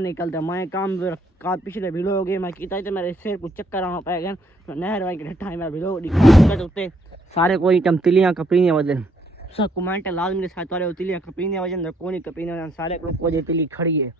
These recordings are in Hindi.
बाहर निकलता मैं काम का पिछले वीडियो हो गए मैं किता तो मेरे सिर को चक्कर आना पै गया तो नहर वाई के ठट्ठा मैं वीडियो दिखा उत्ते सारे कोई तमतिलियां कपड़ियां वजन सब कमेंट लाजमी साथ वाले तिलियां कपड़ियां वजन कोनी कपड़ियां सारे को कोई तिली खड़ी है।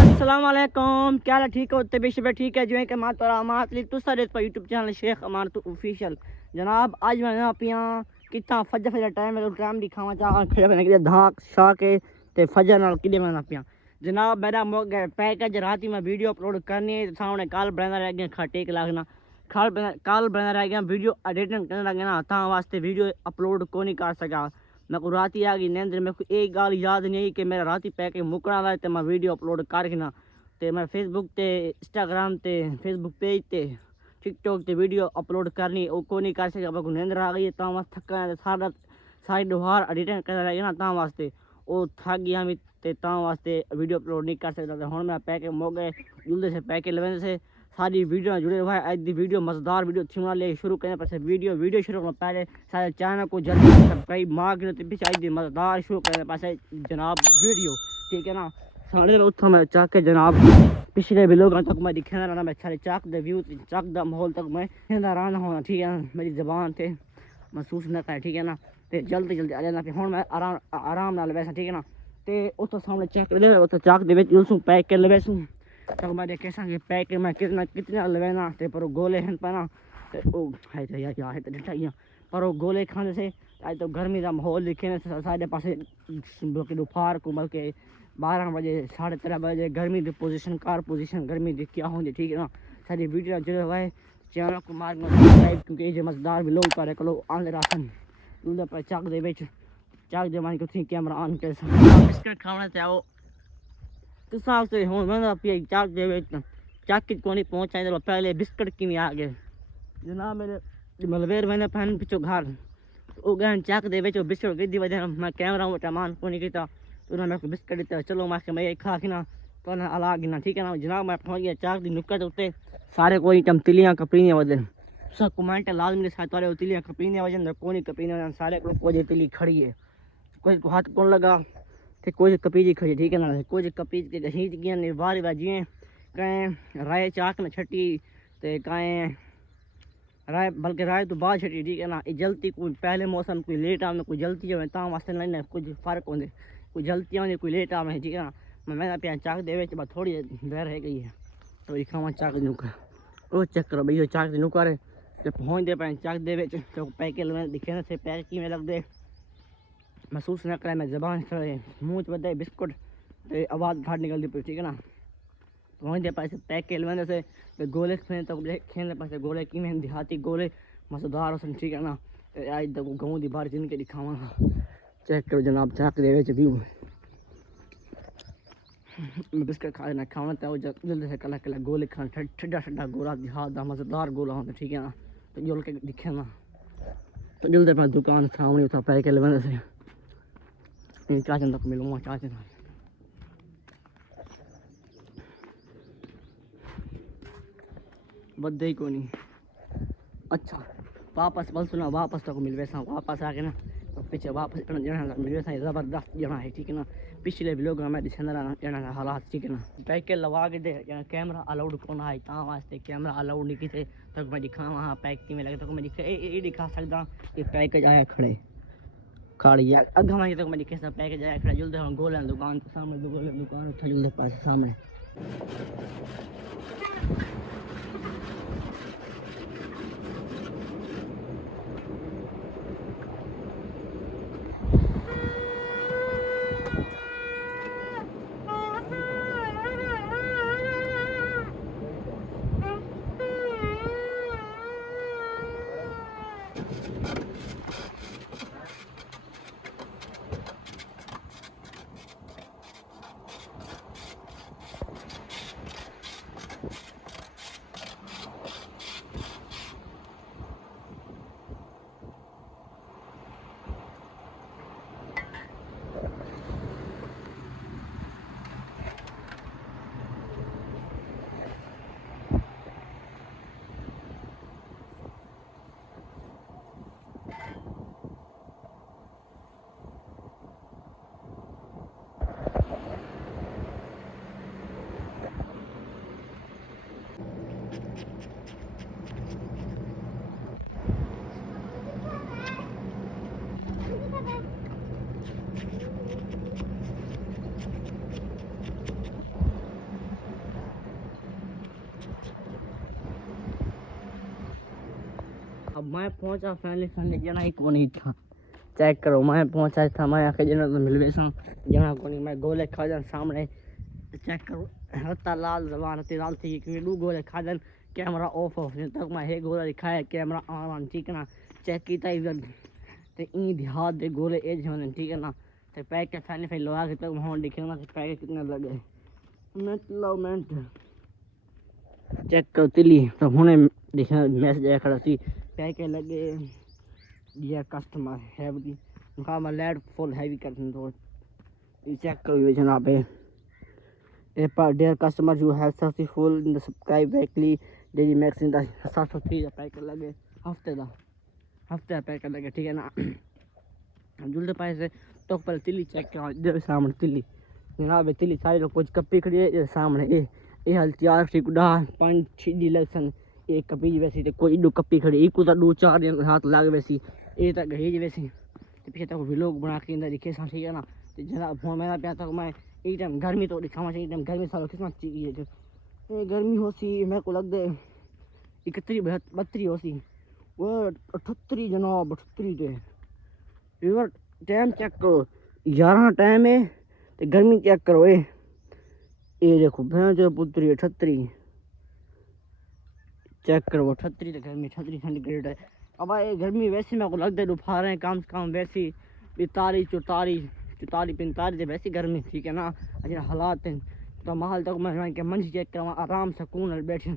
अस्सलाम वालेकुम क्या हाल है ठीक हो तबीयत ठीक है जो कि मातली तुसारे पर यूट्यूब चैनल शेख अमानत ऑफिशियल जनाब आज मैं पिया कितना फजर टाइम है टाइम दिखावा चाह खेल धाक शाह के ते फजर नाल किदे मैं पिया जनाब मेरा पैकेज रात में वीडियो अपलोड करनी है सामने काल बना रह गया खटे के लागना काल बना रह गया वीडियो एडिटिंग करने लगे ना ता वास्ते वीडियो अपलोड को नहीं कर सका मैं को रात आ गई नींद मेरे को एक गाल याद नहीं आई कि मेरा रात पैके मुकना ला मैं वीडियो अपलोड करना तो मैं फेसबुक ते इंस्टाग्राम ते फेसबुक पेज ते टिकटॉक ते वीडियो अपलोड करनी वो को नहीं कर सका मेरे को नींद आ गई ता थका सारा साइड बाहर एडिटिंग करने लगे ना ता वास्ते वो थक गया मैं ता वास्ते वीडियो अपलोड नहीं कर सकता हूँ मैं पैके मो गए जल्दी से पैके लेने से सारी वीडियो जुड़े हुए आज की वीडियो मजेदार वीडियो थी ले शुरू करने पर वीडियो शुरू करने पहले सारे चैनल को जल्दी सब्सक्राइब मार्ग पीछे आज मजेदार शुरू करने पास जनाब वीडियो ठीक है ना साढ़े उतो मैं चाक के जनाब पिछले वीडियो तक मैं दिखा रहना मैं सारे चाक दे व्यू चाक दा माहौल तक मैं रहना होना ठीक है मेरी जबान से महसूस न करे ठीक है ना तो जल्दी आ जाना फिर हूँ मैं आराम नाल वैसा ठीक है ना तो उतो सामने चेक ले उतो चाक दे उसू पैक कर ले वैसू तो मैं देखे संगे पैक मैं कितना लेना ते पर गोले हैं पना तो है तो यार है तो डटाइयां पर वो गोले खाने से आज तो गर्मी का माहौल दिखे साढ़े पासे बल्कि दोपहर को बल्कि 12 बजे 13:30 बजे गर्मी की पोजीशन कार पोजीशन गर्मी की क्या होंगी ठीक है ना सारी वीडियो जुड़े हुए चैनल को मार सब्सक्राइब क्योंकि ये मजेदार भी लोग करे कलो आंदे रासन दूध पर चाक दे मान को कैमरा ऑन कर बिस्किट खाना चाहो तो साल से हूँ मैं पिया चाक दे चाक की कोनी पहुँचाए तो पहले बिस्किट की आ गए जनाब मेरे मलवेर मैंने पहन पिछो घर वो गए चाक दे बिस्किट गिद्दी वजह मैं कैमरा मोटा मान को नहीं किया तो उन्होंने मेरे को बिस्किट दिता चलो मैं ये खा ना तो उन्हें अला गिना ठीक है ना जनाब मैं पहुँच गया चाक की नुक्कड़ उत्ते सारे कोई तमतिलियां कपड़ियां वजन सब कमेंट लाजमी साथ वाले तिलियां कपड़ियां वजन कोनी कपड़ियां सारे को तिली खड़ी है कोई को हाथ कौन लगा तो कोई कपीजी खड़ी ठीक है ना कोई कपीज के घसीट गया बारी बाजिए कहीं राय चाक में छटी तो कहीं राय बल्कि राय तो बाद छटी ठीक है ना ये जल्दी कोई पहले मौसम कोई लेट आने कोई जल्दी हो ता वास्ते नहीं कुछ फर्क होंगे कोई जल्दी आने कोई लेट आवे ठीक है ना मैं पे चाक दे थोड़ी देर रह गई है तो ये खावा चाक नुका वो चेक करो भाई चाक नुका रहे तो पहुँच दे पे चाक दे तो पैके दिखे ना से पैक की में लग दे महसूस न करे मैं जबान खड़े मुँह बदे बिस्कुट तो आवाज़ घाट निकलती पड़ी ठीक है ना वहीं दे पास पैक के लेने से गोले खेलने तक खेलने पास गोले की में देहाती गोले मजेदार सन ठीक है ना आज तक गाँव की बाहर जिनके दिखावा चेक करो जनाब चाक दे व्यू बिस्किट खा खाना तो जल्दी से कला कला गोले खाना ठंडा गोला देहात का मजेदार गोला होता ठीक है ना तो जोल के दिखे ना तो जल्दी अपना दुकान सामने उठा पैक के लेने से चाचन तक मिलूंगा चाचन बदे ही को नहीं अच्छा वापस बल सुना वापस तक मिल वैसा वापस आ गए ना तो पीछे वापस जना मिल वैसा ज़बरदस्त जना है ठीक है ना पिछले व्लॉग में दिखा जना हालात ठीक है ना पैक के लगा के दे कैमरा अलाउड कौन है ता वास्ते कैमरा अलाउड नहीं किए तक मैं दिखा वहाँ पैक की में लगे तो मैं दिखा सकता कि पैकेज आया खड़े खाड़ी अगर मैं तक मैं दिखे सब पैकेज आया खड़ा जल्दी हम गोल दुकान के सामने दुकान उठा जल्दी पास सामने अब मैं पहुंचा फैमिली जना ही को नहीं था। चेक करो मैं पहुंचा था, मैं आके जना तो मिल वैसा जना को नहीं। मैं गोले खा जान सामने चेक करो, हत्ता लाल जबान हत्ती लाल थी क्योंकि दो गोले खा जान कैमरा ऑफ तक मैं हे गोला दिखाया कैमरा ऑन ठीक है ना। चेक किया इधर ते ई ध्यान दे गोले एज होने ठीक है ना। ते पैक के फैमिली लगा के तक वहाँ दिखे ना पैक कितने लगे मिनट चेक करो तिली तो हुने देखना मैसेज आया खड़ा सी पैके लगे ये कस्टमर है दी उनका मैं लेट फुल हैवी करते तो ये चेक करो ये जनाब है ए पर dear customer you have successful in the subscribe weekly daily max in the 730 pack लगे हफ्ते पैके लगे ठीक है ना। जुलते पैसे तो पर तिली चेक करो इधर सामने तिली जनाब तिली सारे लोग कुछ कप्पी खड़ी है सामने ये हाल तैयार थी गुडा 5-6 लसन एक कपी वैसी तो कोई दो कपी खड़ी एक उधर 2-4 दिन हाथ लाग वैसी ये तक गई वैसी तो पीछे तक व्लॉग बना के अंदर दिखे ठीक है ना। तो जरा फोन मेरा पे तक मैं एक टाइम गर्मी तो दिखावा चाहिए टाइम गर्मी सालों किस्मत चाहिए जो गर्मी हो सी मेरे को लग दे 31-32 हो सी वो 38 जनाब 38 थे इधर टाइम चेक करो 11 टाइम है तो गर्मी चेक करो ये देखो भैंस जो पुत्री 38 चेक करो 38 तो गर्मी 38 सेंटीग्रेड है। अब ये गर्मी वैसे मेरे को लगता है दोपहर है कम से कम वैसी 42-44-45 वैसी गर्मी ठीक है ना। अच्छा हालात हैं तो माहौल तक मैं के मंझ चेक करवा आराम सुकून बैठे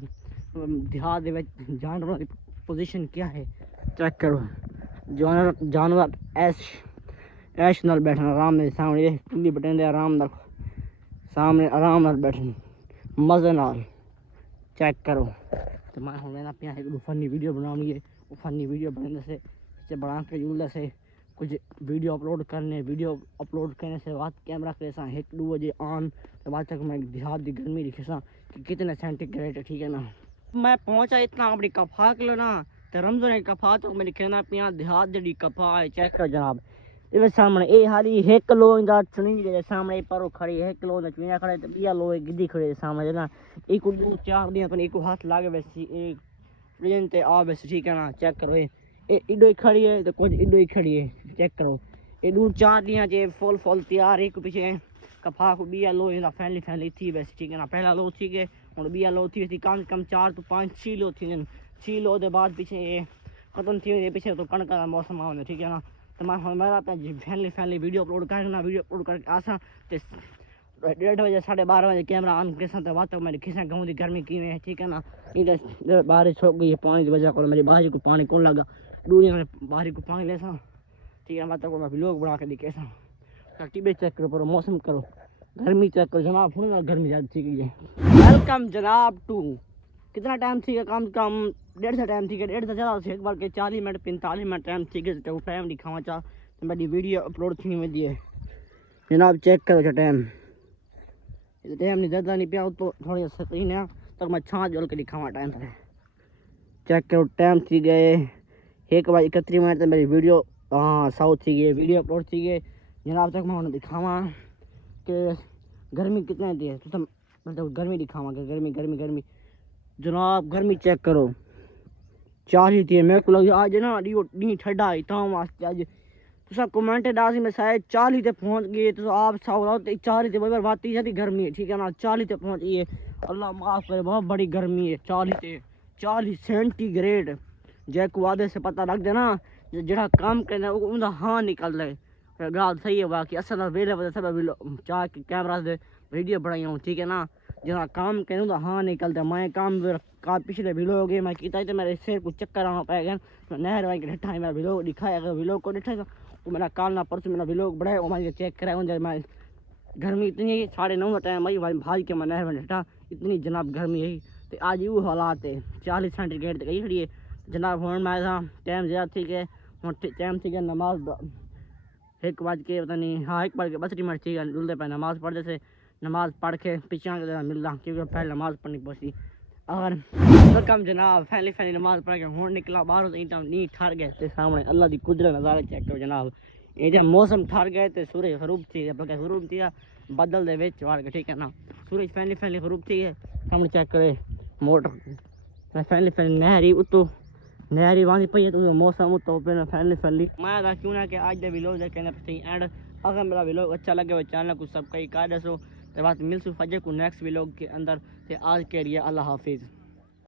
देहात जानवरों की पोजीशन क्या है चेक करो जानवर ऐश नाल बैठना आराम में सामने टुल्ली बटन दे आराम रखो सामने आराम नाल बैठन मजे नाल चेक करो। तो मैं हूँ मैंने अपनी एक फनी वीडियो बनानी है वो फनी वीडियो बनाने से बना के यूल से कुछ वीडियो अपलोड करने से बात कैमरा के सा 1-2 बजे ऑन तो बाद तक मैं देहात की गर्मी दिखे सा कि कितने सेंटीग्रेड है ठीक है ना। मैं पहुंचा इतना अपनी कफा किलो ना तो रमजोन कफा तो मैं दिखे ना पिया देहात जी कफा है चेक करो जनाब ये सामने ये हाली 1 किलो इंदा चुनी दे सामने परो खड़ी 1 किलो ना चुनिया खड़े तो बिया लो गिद्दी खड़े सामने ना एक 2-4 दिन अपन एक हाथ लागे वैसी एक प्लेन ते आ वैसे ठीक है ना। चेक करो ये इडो ही खड़ी है तो कुछ इडो ही खड़ी है चेक करो ये 2-4 दिन जे फुल तैयार एक पीछे कफा को बिया लो इंदा फैमिली थी वैसे ठीक है ना। पहला लो ठीक है और बिया लो थी वैसी कम से कम 4 तो 5-6 लो थी 6 लो के बाद पीछे ये खत्म थी पीछे तो कणक का मौसम आने ठीक है ना। तो मैं हमारा फैमिली वीडियो अपलोड करना वीडियो अपलोड करके आसा तो 1:30 बजे 12:30 बजे कैमरा ऑन के साथ बात मेरी खिसा गाँव की गर्मी की है ठीक है ना। इधर बारिश हो गई है पानी की वजह को मेरी बाहरी को पानी कौन लगा 2 दिन बाहरी को पानी ले सा ठीक है। बात मैं व्लॉग बना के दिखे सा टीबे चेक करो पर मौसम करो गर्मी चेक करो जनाब फुल गर्मी ज़्यादा थी गई है। वेलकम जनाब टू कितना टाइम थी कम से कम 1:30 से टाइम थी 1:30 से ज़्यादा एक बार के 40 मिनट 45 मिनट टाइम थी तो टाइम दिखावा चाह तो मेरी वीडियो अपलोड थी में दिए जनाब चेक करो टाइम नहीं ज़्यादा नहीं पिया तो थोड़ी स्क्रीन है तक मैं छाँच जोल के दिखावा टाइम पर चेक करो टाइम थी गए 1:31 मिनट तो मेरी वीडियो साउथ थी गई वीडियो अपलोड थी गई जनाब तक मैं दिखावा कि गर्मी कितने दी है तो मतलब गर्मी दिखावा गर्मी जनाब गर्मी चेक करो 40 थी मेरे को लगे आज ना डी ठंडा इतना वास्ते आज तो सब कमेंट डाल मैं शायद 40 तक पहुंच गए तो आप सब 40 बार बात जाती गर्मी है ठीक है ना 40 तक पहुंच गई अल्लाह माफ़ करे बहुत बड़ी गर्मी है 40 सेंटीग्रेड जैक वादे से पता लग जाए ना जरा काम करना उनका हाँ निकल रहे गाल सही है बाकी असल वेले वजह सब चाह के कैमरा से वीडियो बनाई हूँ ठीक है ना। जरा काम करूँ तो हाँ निकलता मैं काम का पिछले वीडियो हो गए मैं किया तो मेरे सिर को चक्कर आना पाएगा नहर वाई के डिठा मेरा वीडियो दिखाया अगर वीडियो को दिखा तो मेरा काल ना परसों मेरा वीडियो बढ़ाया और मैं चेक कराया मैं गर्मी इतनी 9:30 टाइम आई भाई के मैं नहर में डिठा इतनी जनाब गर्मी है तो आज वो हालात है 40 सेंटीग्रेड तक खड़ी है जनाब हूँ मैं टाइम ज़्यादा ठीक है टाइम ठीक है नमाज 1 बज के पता नहीं हाँ 1 बज के 32 मिनट ठीक है जुलते पे नमाज पढ़ते से नमाज पढ़ के पीछे मिलता क्योंकि पहले नमाज पढ़नी पड़ती अगर वेलकम जनाब फैली नमाज पढ़ के हूँ निकला बाहर तो इतना नहीं ठहर गए तो सामने अल्लाह की कुदरत नज़ारे चेक करो जनाब ये जब मौसम ठहर गए तो सूरज हरूब थी बल्कि हरूब थी बदल दे विच वाड़ के ठीक है ना सूरज फैली हरूब थी है सामने चेक करे मोटर फैली नहरी उतो नहरी वांदी पई तो मौसम तो पे फैमिली मैं दा क्यों ना कि आज दे व्लॉग दे कहने पे एंड अगर मेरा व्लॉग अच्छा लगे वो चैनल को सब्सक्राइब कर दसो ते बात मिलसू फजर को नेक्स्ट व्लॉग के अंदर ते आज के लिए अल्लाह हाफिज़।